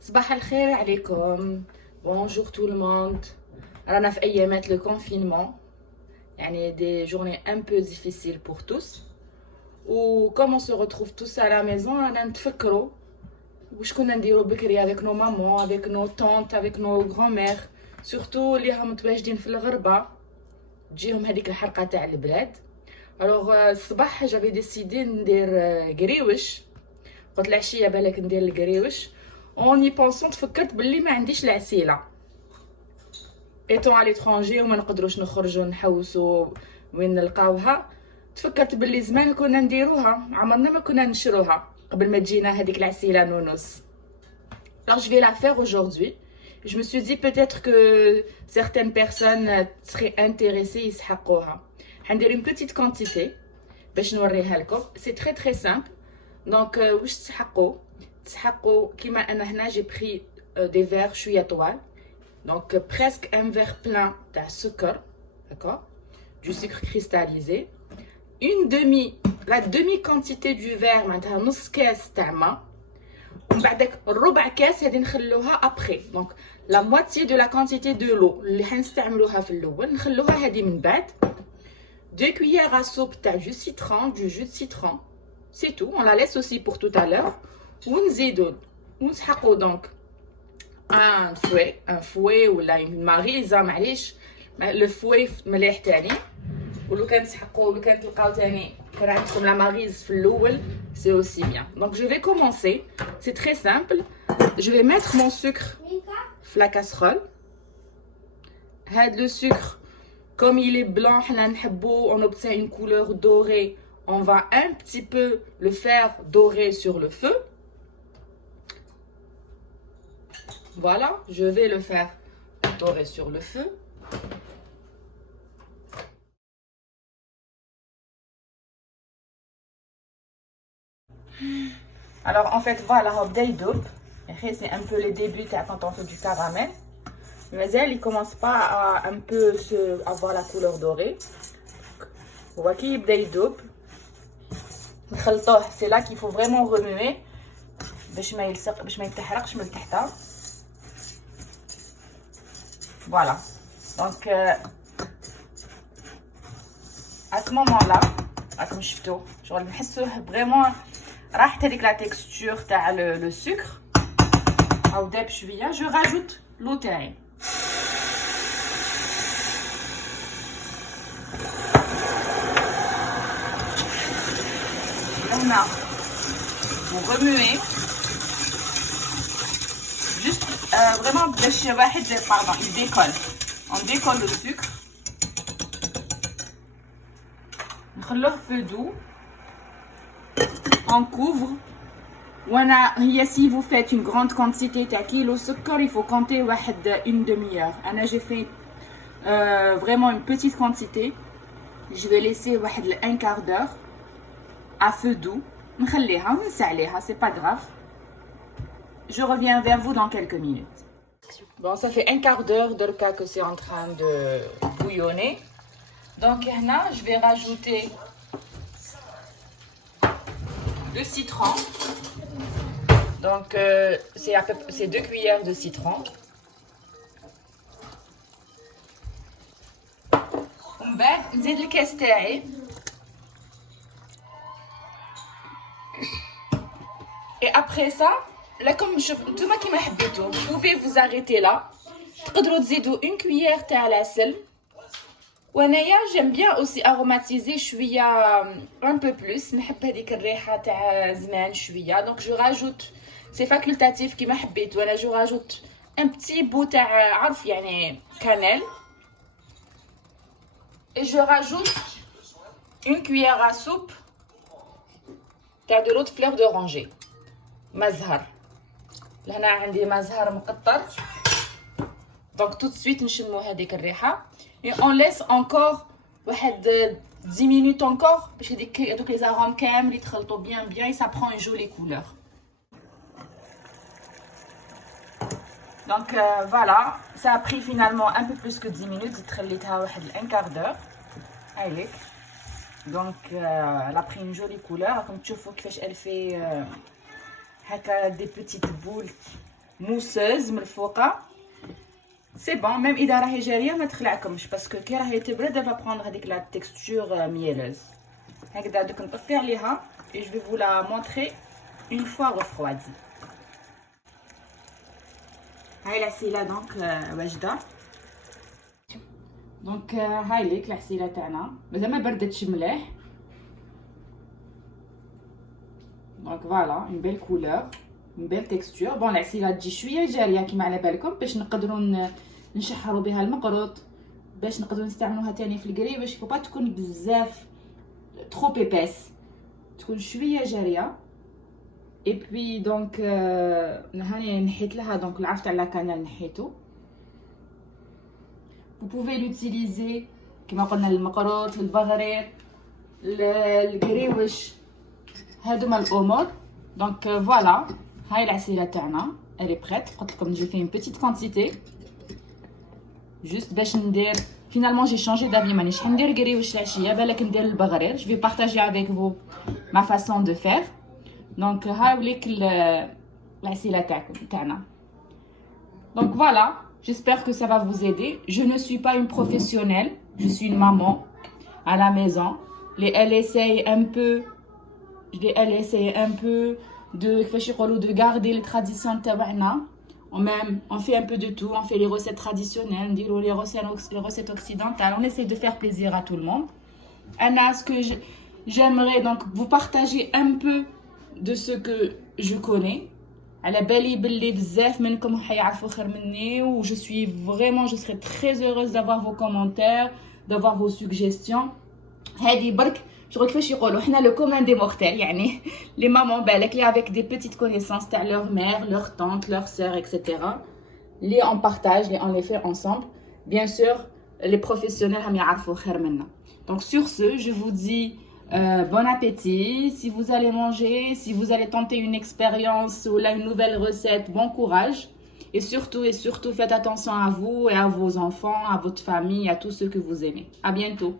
صباح الخير عليكم. Bonjour tout le monde. رانا في ايامات le confinement. يعني des journées un peu difficiles pour tous. Ou comme on se retrouve tous à la maison, رانا نتفكروا واش كنا نديرو بكري avec nos mamans, avec nos tantes, avec nos grands-mères, surtout اللي راهم متواجدين في الغربة تجيهم هذيك الحرقة تاع البلاد. Alors الصباح j'avais décidé ندير قريوش. قلت العشية بالك ندير القريوش. En y pensant تفكرت باللي ما عنديش العسيلة. étant à l'étranger وما نقدروش نخرجوا نحوسوا وين نلقاوها، تفكرت باللي زمان كنا نديروها، عمرنا ما كنا نشروها قبل ما تجينا هذيك العسيلة نونوس. Alors je vais la faire aujourd'hui. Je me suis dit peut-être que certaines personnes seraient intéressées يسحقوها. حندير une petite quantité باش نوريها لكم. C'est très très simple. Donc واش تسحقوا كيما انا هنا j'ai pris des verres شويه طوال. Donc presque un verre plein تاع سكر, d'accord, du sucre cristallisé. La demi quantité du verre معناتها نص كاس تاع ما. ومن بعدك ربع كاس هذه نخلوها après. Donc la moitié de la quantité de l'eau اللي حنستعملوها في الاول نخلوها هذه من بعد. 2 cuillères à soupe تاع du jus de citron. C'est tout, on la laisse aussi pour tout à l'heure. ونزيدو ونسحقو دونك ان فوي ولا une ماريزه معليش لو فوي مليح تاني. ولو كان تسحقو ولو كان تلقاو تاني كان عندكم لا ماريز في الاول c'est aussi bien. Donc je vais commencer, c'est très simple. Je vais mettre mon sucre في la casserole. هاد le sucre comme il est blanc حنا نحبو on obtient une couleur dorée. On va un petit peu le faire dorer sur le feu. Voilà, je vais le faire dorer sur le feu. Alors en fait voilà, c'est un peu les débuts quand on fait du caramel. Mais il commence pas à un peu avoir la couleur dorée. On voit qu'il يبدا نخلطوه. C'est là qu'il faut vraiment remuer باش ما يلصق باش ما يتحرقش من تحت. Voilà. Donc à ce moment-là, comme شفتوا شغل نحسوه vraiment راحت هذيك la texture تاع le sucre. او داب شويه. Je rajoute l'eau تاعي. Là, vous remuez juste vraiment pardon, il décolle. On décolle le sucre. نخلوه feu doux. On couvre. Si vous faites une grande quantité تاع كيلو سكر, il faut compter une demi-heure. أنا j'ai fait vraiment une petite quantité. Je vais laisser un quart d'heure à feu doux. نخليها وننسى عليها, c'est pas grave. Je reviens vers vous dans quelques minutes. Bon, ça fait un quart d'heure دركا que c'est en train de bouillonner. Donc هنا je vais rajouter le citron. Donc c'est 2 cuillères de citron. ومن بعد نزيد الكاس تاعي. Et après ça, là comme نتوما كيما حبيتو, vous pouvez vous arrêter là. تقدروا تزيدوا une cuillère تاع العسل. وانايا j'aime bien aussi aromatiser شويه un peu plus. نحب هذيك الريحه تاع زمان شويه. Donc je rajoute, c'est facultatif كيما حبيتو. انا je rajoute un petit bout تاع عرف يعني cannelle. Et je rajoute une cuillère à soupe تاع de l'eau de fleur d'oranger. مزهر. لهنا عندي مزهر مقطر. Donc tout de suite نشمو هذيك الريحه. Et on laisse encore 10 minutes encore باش هذوك les arômes كامل يتخلطوا bien et ça prend une jolie couleur. Donc voilà, ça a pris finalement un peu plus que 10 minutes. خليتها un quart d'heure. هايليك. Donc elle a pris une jolie couleur. Comme tu vois كيفاش elle fait هكا des petites boules موسوز من الفوقه. سي بون ميم اذا راهي جاريه ما تخلعكمش باسكو كي راهي تبرد فا بروندر هذيك لا تيكستور ميلوز. هكذا دوك نطفي عليها et je vais vous la montrer une fois refroidie. هاي العسيله دونك واجده. دونك هاي ليك العسيله تاعنا مازال ما بردتش مليح. دونك فوالا اون بيل كولور اون بيل تيكستور. بون العسيله تجي شويه جاريه كيما على بالكم باش نقدروا نشحروا بها المقروط، باش نقدروا نستعملوها تاني في الكري، باش فوبا تكون بزاف ترو بيباس، تكون شويه جاريه. اي بي دونك هاني نحيت لها دونك العرف تاع لا كانال نحيتو. vous pouvez l'utiliser كما قلنا للمقروط، للبغرير، القريوش، هادوما الاومور. دونك فوالا هاي العسيله تاعنا elle est prête. قلت لكم j'ai fait une petite quantité juste باش ندير. finalement j'ai changé d'avis مانيش حندير قريوش العشيه بالك ندير البغرير. je vais partager avec vous ma façon de faire. دونك هاي وليك العسيله تاعنا. donc voilà, j'espère que ça va vous aider. Je ne suis pas une professionnelle, je suis une maman à la maison. Elle essaye un peu de garder les traditions تاعنا. On fait un peu de tout, on fait les recettes traditionnelles, les recettes occidentales, on essaie de faire plaisir à tout le monde. Anna, ce que j'aimerais donc vous partager un peu de ce que je connais. على بالي باللي بزاف منكم حيعرفوا خير مني و je suis vraiment je serai très heureuse d'avoir vos commentaires, d'avoir vos suggestions. هادي برك شغل كيفاش يقولوا حنا لو كومون دي مورتيل، يعني لي مامون بالك لي avec des petites connaissances تاع leur mère, leur tante, leur sœur, etc. لي on partage, لي on les fait ensemble. bien sûr les professionnels هم يعرفوا خير منا. donc sur ce je vous dis bon appétit. Si vous allez manger, si vous allez tenter une expérience ou là une nouvelle recette, bon courage. Et surtout, faites attention à vous et à vos enfants, à votre famille, à tous ceux que vous aimez. À bientôt.